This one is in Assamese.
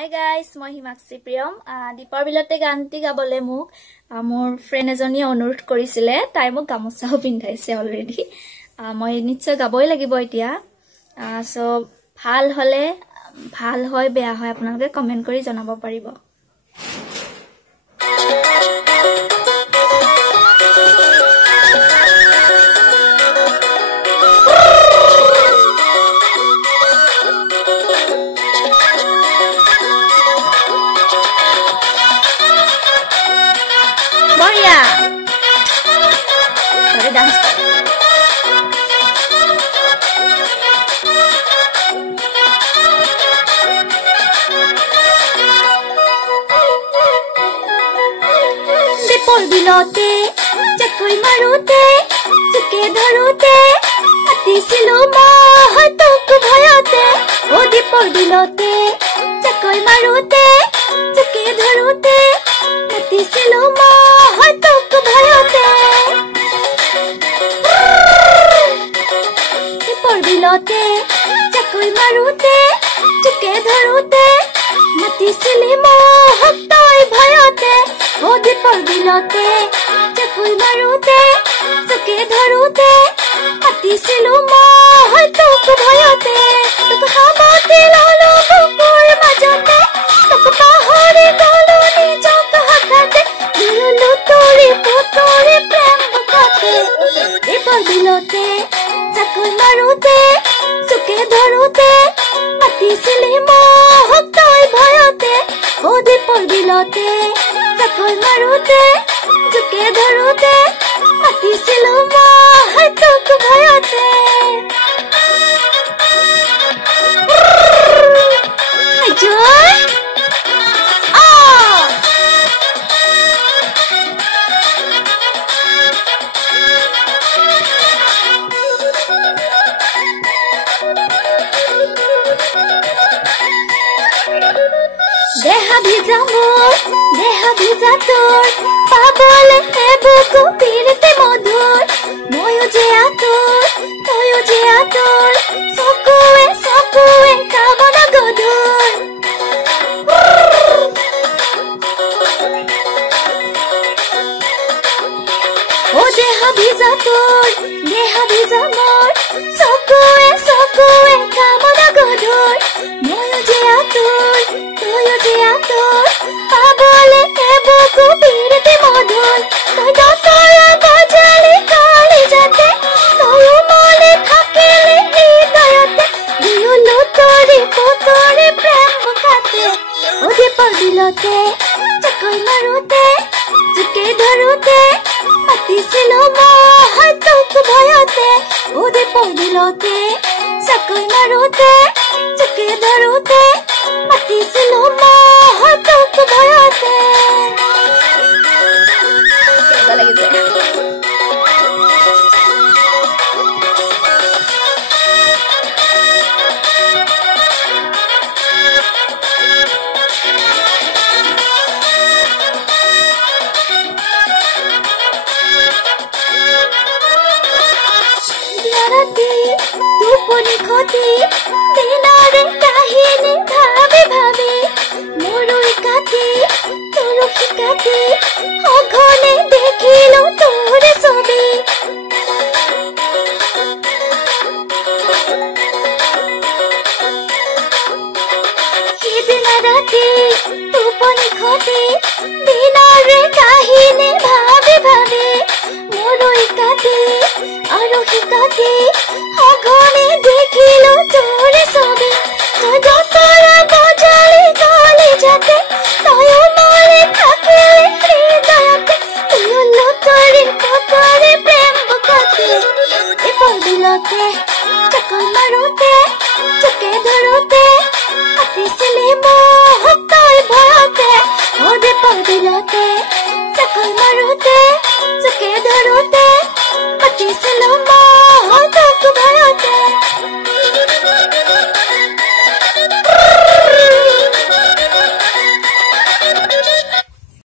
Hi guys, মই হিমাক্ষী প্ৰিয়ম দীপৰ বিলতে গানটি গাবলে মোক মোৰ ফ্ৰেন্ড এজনী অনুৰোধ কৰিছিলে তাই মোক গামোচাও পিন্ধাইছে অলৰেডি মই নিশ্চয় গাবই লাগিব এতিয়া সো ভাল হলে ভাল হয় বেয়া হয় আপোনালোকে কমেন্ট কৰি জনাব পাৰিব dance dipol bilote chakoi marute chuke dharute ati silo mahatok bhayote o dipol bilote chakoi marute chuke dharute ati silo mahatok bhayote बिलोते चकोई मारुते चुके धरुते मती सिली मोहताई भयोते हो दीपर बिलोते चकोई मारुते चुके धरुते मती सिलु मोहतुक भयोते तुक हाबाते लालो बुकुर मजते तुक पहाड़ी गालो निजोक हथाते दिलु तोरी पुतोरी प्रेम बुकाते दीपर बिलोते चकोई मारुते चुके धरुते मती सिली मोहताई भयोते ओ दीपर बिलोते चकोई मारुते चुके धरुते मती सिलु मोहतुक भयोते जोय देहा भिजा तोर पाबले हेबुको पीरते मधुर मोयो जे आतोर तोयो जे आतोर सकुए कामना गधुर ओ देहा भिजा मोर सकुए कामना गधुर मोयो जे आतोर तोयो जे आतोर पाबले हेबुको पीरते मधुर तोय तोरा बजाले काली जाते तोय मने थाकेले हृदयते दियो तोरे पोतरे प्रेम बुकाते ओ दीपर बिलोते चकोई मारुते चुके धरुते मती सिलो मोहतुक भयोते ओ दीपर बिलोते चकोई मारुते चुके धरुते मती सिलो मोहतुक भयोते কেনেকুৱা লাগিছে राती टुपनी खती दिनारे काहिनी भाबी भाबी मोरो एकाती तोरो फिकाती अघने देखिलो तोरे छवि हिदिना राती टुपनी खती दिनारे काहिनी भाबी भाबी मोरो एकाती आरो हिकाती अघने देखिलो तोरे छवि तोय तोरा बजाले काली जाते तोय मने थाकेले हृदयते दियो तोरे पोतरे प्रेम बुकाते दीपर बिलोते चकोई मारुते चुके धरुते अति सिली मोहताई भयोते ओ दीपर बिलोते चकोई मारुते